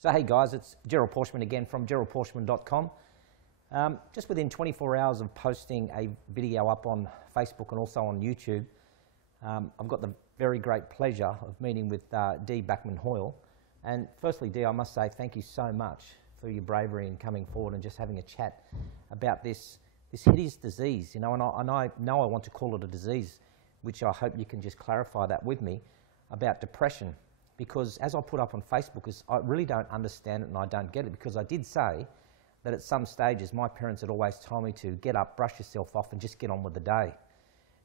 So hey guys, it's Gerald Pauschmann again from geraldpauschmann.com. Just within 24 hours of posting a video up on Facebook and also on YouTube, I've got the very great pleasure of meeting with Backman Hoyle. And firstly, Dee, I must say thank you so much for your bravery in coming forward and just having a chat about this hideous disease. You know, and I know I want to call it a disease, which I hope you can just clarify that with me, about depression. Because as I put up on Facebook, I really don't understand it and I don't get it, because I did say that at some stages my parents had always told me to get up, brush yourself off and just get on with the day.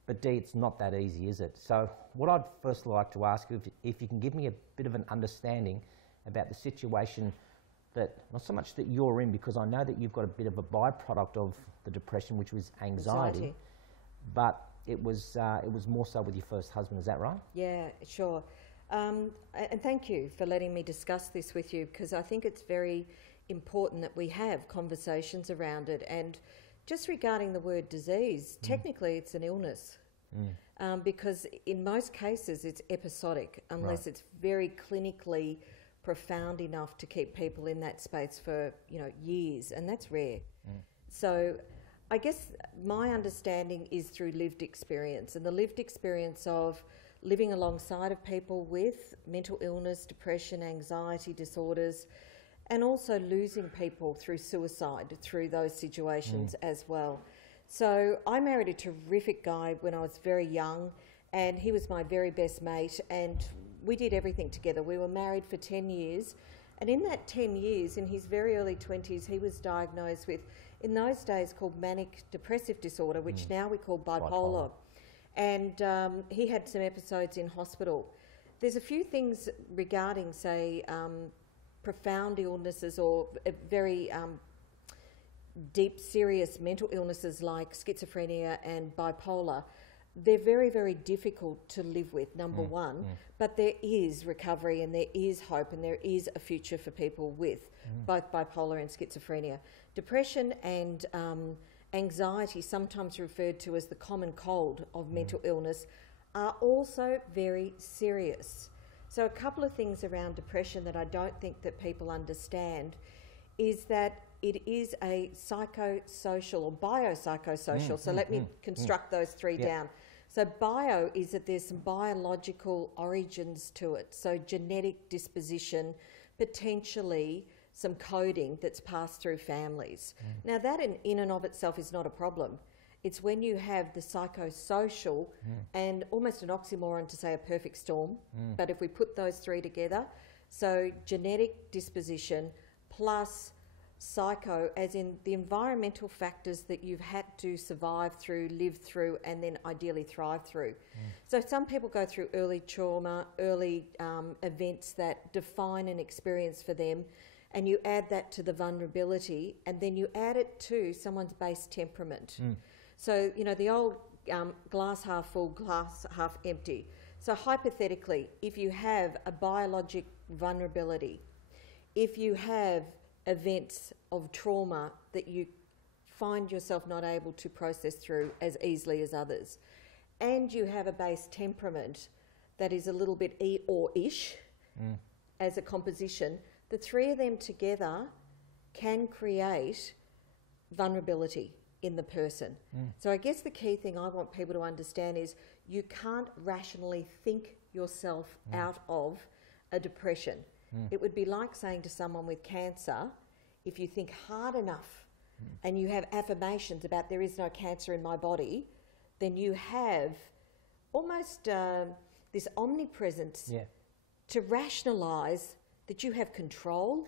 But Dee, it's not that easy, is it? So what I'd first like to ask you, if you can give me a bit of an understanding about the situation that, not so much that you're in, because I know that you've got a bit of a byproduct of the depression, which was anxiety. But it was more so with your first husband, is that right? Yeah, sure. And thank you for letting me discuss this with you, because I think it's very important that we have conversations around it. And just regarding the word disease, technically it's an illness, because in most cases it's episodic, unless it's very clinically profound enough to keep people in that space for years, and that's rare. So I guess my understanding is through lived experience, and the lived experience of living alongside of people with mental illness, depression, anxiety disorders, and also losing people through suicide through those situations as well. So I married a terrific guy when I was very young, and he was my very best mate, and we did everything together. We were married for 10 years, and in that 10 years, in his very early 20s, he was diagnosed with, in those days, called manic depressive disorder, which now we call bipolar. And he had some episodes in hospital. There's a few things regarding, say, profound illnesses or very deep, serious mental illnesses like schizophrenia and bipolar. They're very, very difficult to live with, number one, but there is recovery and there is hope and there is a future for people with both bipolar and schizophrenia. Depression and anxiety, sometimes referred to as the common cold of mental illness, are also very serious. So a couple of things around depression that I don't think that people understand is that it is a psychosocial or biopsychosocial. So let me construct those three down. So bio is that there's some biological origins to it. So genetic disposition, potentially some coding that's passed through families. Now that in and of itself is not a problem. It's when you have the psychosocial and almost an oxymoron to say a perfect storm, but if we put those three together, so genetic disposition plus psycho, as in the environmental factors that you've had to survive through, live through, and then ideally thrive through. So some people go through early trauma, early events that define an experience for them, and you add that to the vulnerability, and then you add it to someone's base temperament. So, the old glass half full, glass half empty. So hypothetically, if you have a biologic vulnerability, if you have events of trauma that you find yourself not able to process through as easily as others, and you have a base temperament that is a little bit E or ish as a composition, the three of them together can create vulnerability in the person. So I guess the key thing I want people to understand is you can't rationally think yourself out of a depression. It would be like saying to someone with cancer, if you think hard enough and you have affirmations about there is no cancer in my body, then you have almost this omnipresence to rationalise that you have control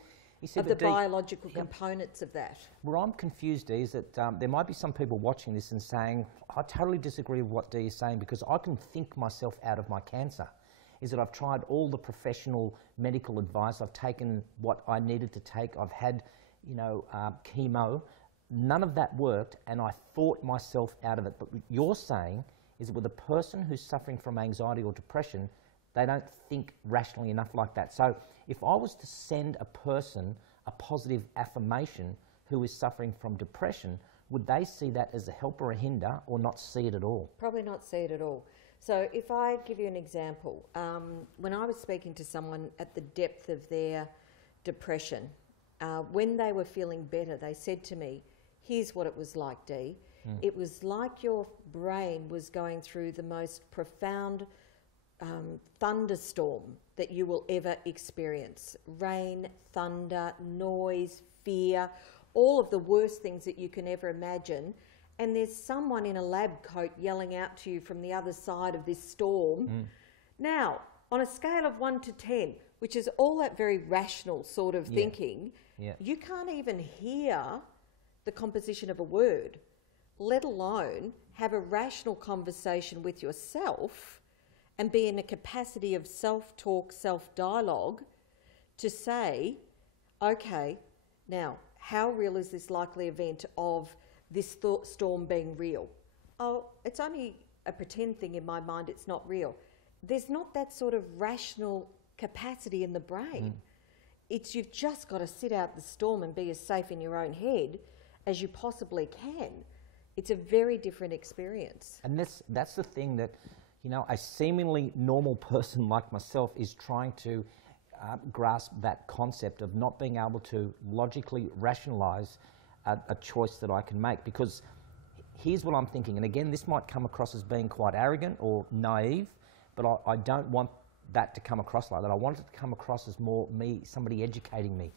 of the biological components of that. Where I'm confused, Dee, is that there might be some people watching this and saying, I totally disagree with what Dee is saying, because I can think myself out of my cancer. Is that I've tried all the professional medical advice, I've taken what I needed to take, I've had, chemo, none of that worked, and I thought myself out of it. But what you're saying is that with a person who's suffering from anxiety or depression, they don't think rationally enough like that. So if I was to send a person a positive affirmation who is suffering from depression, would they see that as a help or a hinder, or not see it at all? Probably not see it at all. So if I give you an example, when I was speaking to someone at the depth of their depression, when they were feeling better, they said to me, here's what it was like, Dee. It was like your brain was going through the most profound thunderstorm that you will ever experience. Rain, thunder, noise, fear, all of the worst things that you can ever imagine. And there's someone in a lab coat yelling out to you from the other side of this storm. Now, on a scale of 1 to 10, which is all that very rational sort of thinking, you can't even hear the composition of a word, let alone have a rational conversation with yourself and be in a capacity of self-talk, self-dialogue to say, okay, now, how real is this likely event of this storm being real? Oh, it's only a pretend thing in my mind, it's not real. There's not that sort of rational capacity in the brain. You've just got to sit out the storm and be as safe in your own head as you possibly can. It's a very different experience. And that's the thing that, you know, a seemingly normal person like myself is trying to grasp that concept of not being able to logically rationalise a choice that I can make. Because here's what I'm thinking, and again, this might come across as being quite arrogant or naive, but I don't want that to come across like that. I want it to come across as more me, somebody educating me.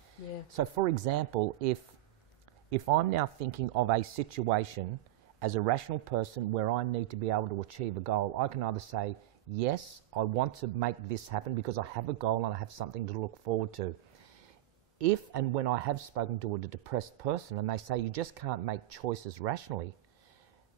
So for example, if I'm now thinking of a situation as a rational person where I need to be able to achieve a goal, I can either say, yes, I want to make this happen because I have a goal and I have something to look forward to. If and when I have spoken to a depressed person and they say you just can't make choices rationally,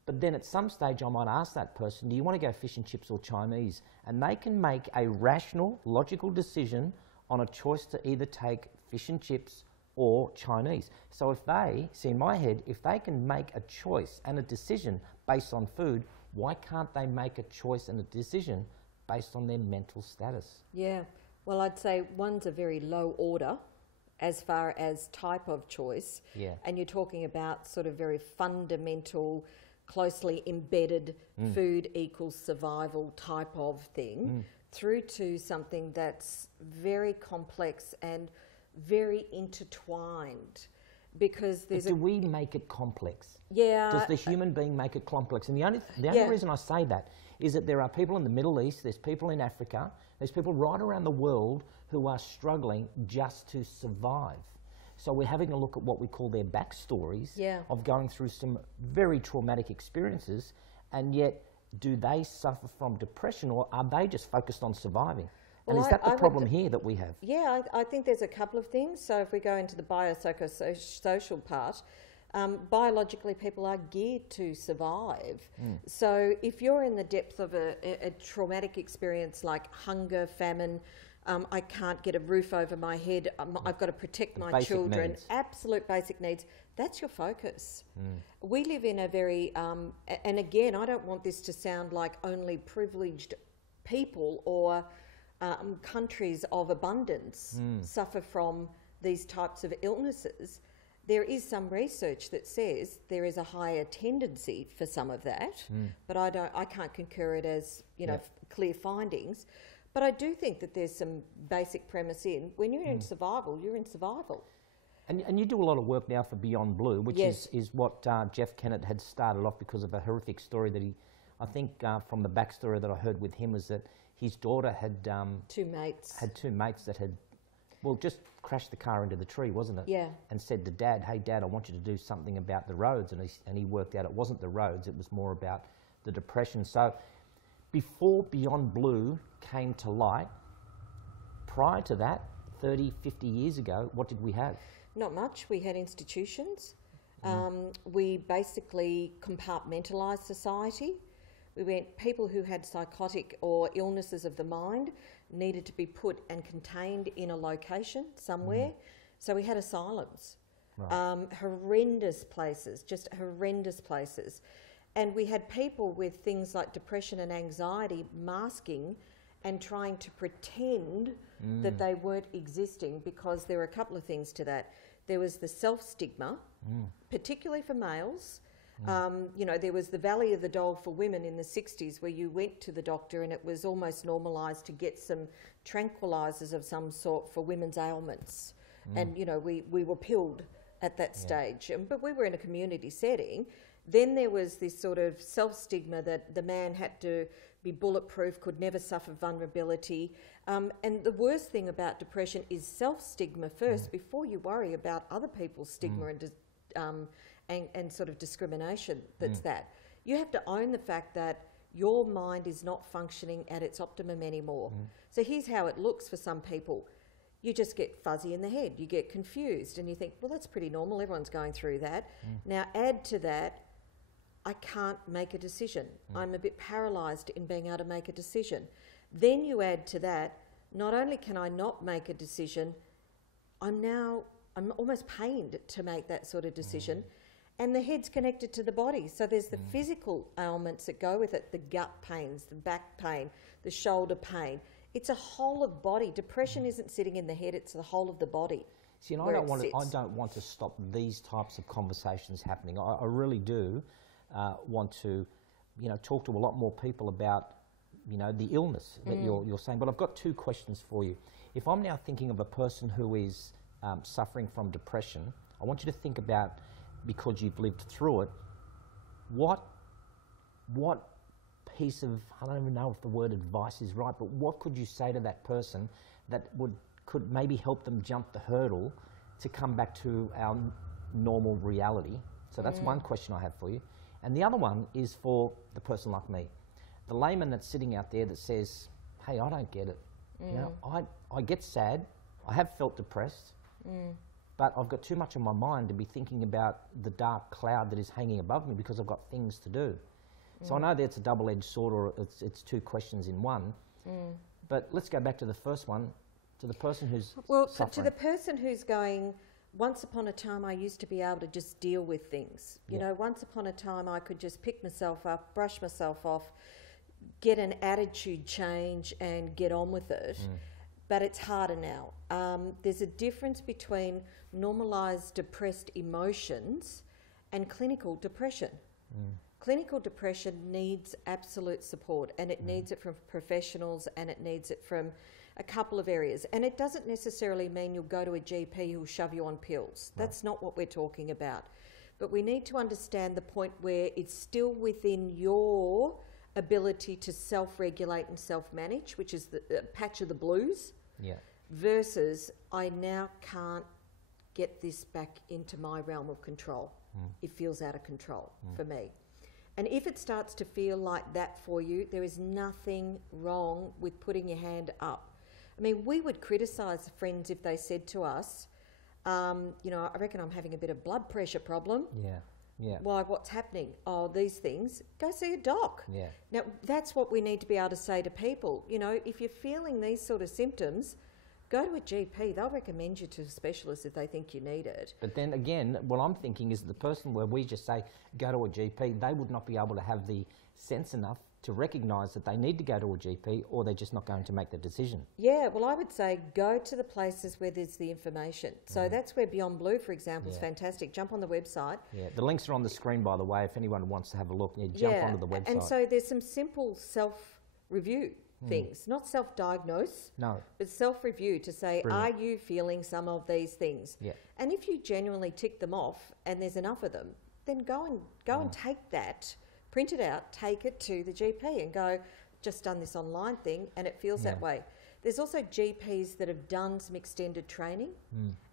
but then at some stage I might ask that person, do you want to go fish and chips or Chinese? And they can make a rational, logical decision on a choice to either take fish and chips or Chinese. So if they, see in my head, if they can make a choice and a decision based on food, why can't they make a choice and a decision based on their mental status? Yeah, well, I'd say one's a very low order as far as type of choice. And you're talking about sort of very fundamental, closely embedded food equals survival type of thing, through to something that's very complex and very intertwined, because there's do we make it complex? Does the human being make it complex? And the only reason I say that is that there are people in the Middle East, there's people in Africa, there's people right around the world who are struggling just to survive. So we're having a look at what we call their backstories of going through some very traumatic experiences, and yet do they suffer from depression, or are they just focused on surviving? And is that the problem here that we have? Yeah, I think there's a couple of things. So if we go into the biopsychosocial part, biologically people are geared to survive. So if you're in the depth of a traumatic experience like hunger, famine, I can't get a roof over my head, I've got to protect my children, absolute basic needs, that's your focus. We live in a very, and again, I don't want this to sound like only privileged people or countries of abundance suffer from these types of illnesses. There is some research that says there is a higher tendency for some of that, but I can't concur it as, you know, clear findings. But I do think that there's some basic premise in, when you're in survival, you're in survival. And you do a lot of work now for Beyond Blue, which is what Jeff Kennett had started off because of a horrific story that he, I think from the backstory that I heard with him was that his daughter had two mates that had, well, just crashed the car into the tree, wasn't it? Yeah. And said to Dad, hey Dad, I want you to do something about the roads. And he worked out it wasn't the roads, it was more about the depression. So before Beyond Blue came to light, prior to that, 30, 50 years ago, what did we have? Not much. We had institutions. We basically compartmentalised society. We went, people who had psychotic or illnesses of the mind needed to be put and contained in a location somewhere. So we had asylums, horrendous places, just horrendous places. And we had people with things like depression and anxiety masking and trying to pretend that they weren't existing, because there were a couple of things to that. There was the self-stigma, particularly for males. You know, there was the Valley of the Doll for women in the 60s, where you went to the doctor and it was almost normalised to get some tranquilizers of some sort for women's ailments. and you know, we were pilled at that stage, but we were in a community setting. Then there was this sort of self-stigma that the man had to be bulletproof, could never suffer vulnerability. And the worst thing about depression is self-stigma first before you worry about other people's stigma and sort of discrimination that's that. You have to own the fact that your mind is not functioning at its optimum anymore. So here's how it looks for some people. You just get fuzzy in the head, you get confused, and you think, well, that's pretty normal, everyone's going through that. Now add to that, I can't make a decision. I'm a bit paralysed in being able to make a decision. Then you add to that, not only can I not make a decision, I'm almost pained to make that sort of decision. And the head's connected to the body. So there's the physical ailments that go with it, the gut pains, the back pain, the shoulder pain. It's a whole of body. Depression isn't sitting in the head, it's the whole of the body. See, and I don't want to stop these types of conversations happening. I really do want to, you know, talk to a lot more people about, you know, the illness that you're saying. But I've got two questions for you. If I'm now thinking of a person who is suffering from depression, I want you to think about, because you've lived through it, what piece of, I don't even know if the word advice is right, but what could you say to that person that could maybe help them jump the hurdle to come back to our normal reality? So that's one question I have for you. And the other one is for the person like me, the layman that's sitting out there that says, hey, I don't get it. You know, I get sad, I have felt depressed, but I've got too much on my mind to be thinking about the dark cloud that is hanging above me because I've got things to do. So I know that's a double-edged sword, or it's two questions in one. But let's go back to the first one, to the person who's suffering. To the person who's going, once upon a time I used to be able to just deal with things. You know, once upon a time I could just pick myself up, brush myself off, get an attitude change and get on with it. But it's harder now. There's a difference between normalised depressed emotions and clinical depression. Clinical depression needs absolute support, and it needs it from professionals, and it needs it from a couple of areas. And it doesn't necessarily mean you'll go to a GP who'll shove you on pills. That's not what we're talking about. But we need to understand the point where it's still within your ability to self-regulate and self-manage, which is the patch of the blues, versus I now can't get this back into my realm of control. It feels out of control for me. And if it starts to feel like that for you, there is nothing wrong with putting your hand up. I mean, we would criticise friends if they said to us, you know, I reckon I'm having a bit of blood pressure problem. Why, what's happening? Oh, these things. Go see a doc. Now, that's what we need to be able to say to people. You know, if you're feeling these sort of symptoms, go to a GP. They'll recommend you to a specialist if they think you need it. But then again, what I'm thinking is the person where we just say, go to a GP, they would not be able to have the sense enough to recognise that they need to go to a GP, or they're just not going to make the decision. Yeah, well, I would say go to the places where there's the information. So that's where Beyond Blue, for example, is fantastic. Jump on the website. The links are on the screen, by the way, if anyone wants to have a look. Jump onto the website. And so there's some simple self-review things, not self-diagnose, but self-review to say, are you feeling some of these things? And if you genuinely tick them off and there's enough of them, then go and take that, print it out, take it to the GP and go, just done this online thing and it feels that way. There's also GPs that have done some extended training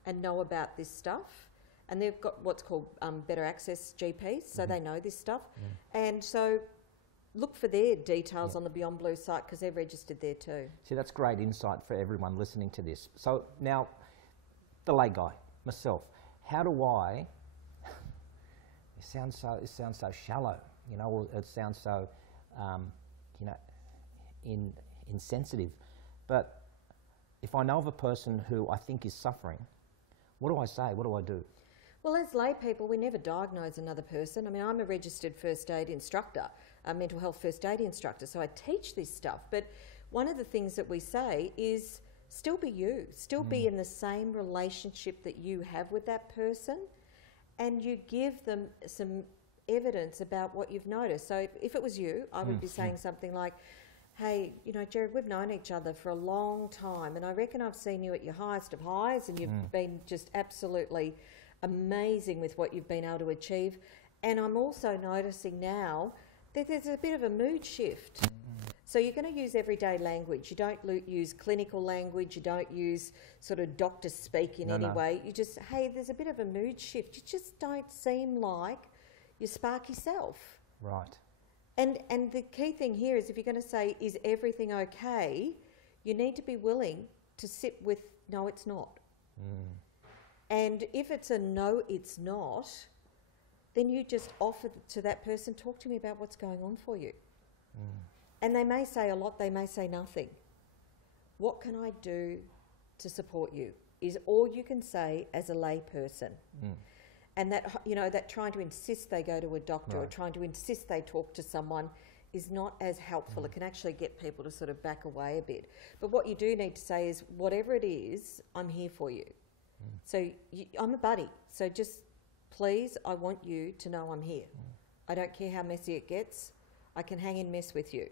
and know about this stuff, and they've got what's called better access GPs, so they know this stuff. And so look for their details on the Beyond Blue site, because they're registered there too. See, that's great insight for everyone listening to this. So now, the lay guy, myself, how do I, it sounds so shallow, you know, or it sounds so, you know, insensitive. But if I know of a person who I think is suffering, what do I say? What do I do? Well, as lay people, we never diagnose another person. I mean, I'm a registered first aid instructor, a mental health first aid instructor, so I teach this stuff. But one of the things that we say is still be you, still be in the same relationship that you have with that person, and you give them some evidence about what you've noticed. So if it was you, I would be saying something like, hey, you know, Gerald, we've known each other for a long time, and I reckon I've seen you at your highest of highs, and you've been just absolutely amazing with what you've been able to achieve. And I'm also noticing now that there's a bit of a mood shift. So you're going to use everyday language. You don't use clinical language. You don't use sort of doctor speak in any way. You just, hey, there's a bit of a mood shift. You just don't seem like your sparky self. Right. And the key thing here is if you're going to say, is everything okay, you need to be willing to sit with, no, it's not. And if it's a no, it's not, then you just offer to that person, talk to me about what's going on for you. And they may say a lot, they may say nothing. What can I do to support you is all you can say as a lay person. And that, you know, that trying to insist they go to a doctor or trying to insist they talk to someone is not as helpful. It can actually get people to sort of back away a bit. But what you do need to say is, whatever it is, I'm here for you. So I'm a buddy. So just please, I want you to know I'm here. I don't care how messy it gets. I can hang in mess with you.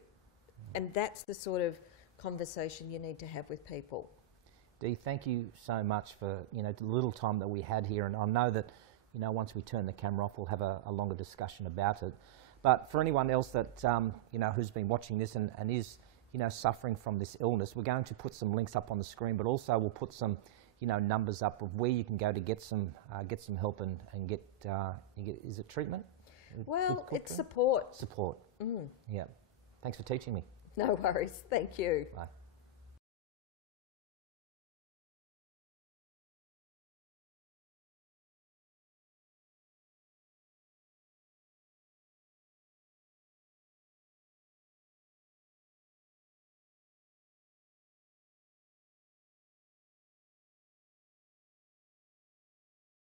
And that's the sort of conversation you need to have with people. Dee, thank you so much for, you know, the little time that we had here, and I know that, you know, once we turn the camera off, we'll have a longer discussion about it. But for anyone else that, you know, who's been watching this and is, you know, suffering from this illness, we're going to put some links up on the screen, but also we'll put some, you know, numbers up of where you can go to get some help and get, is it treatment? Well, it's support. Support. Yeah. Thanks for teaching me. No worries. Thank you. Bye.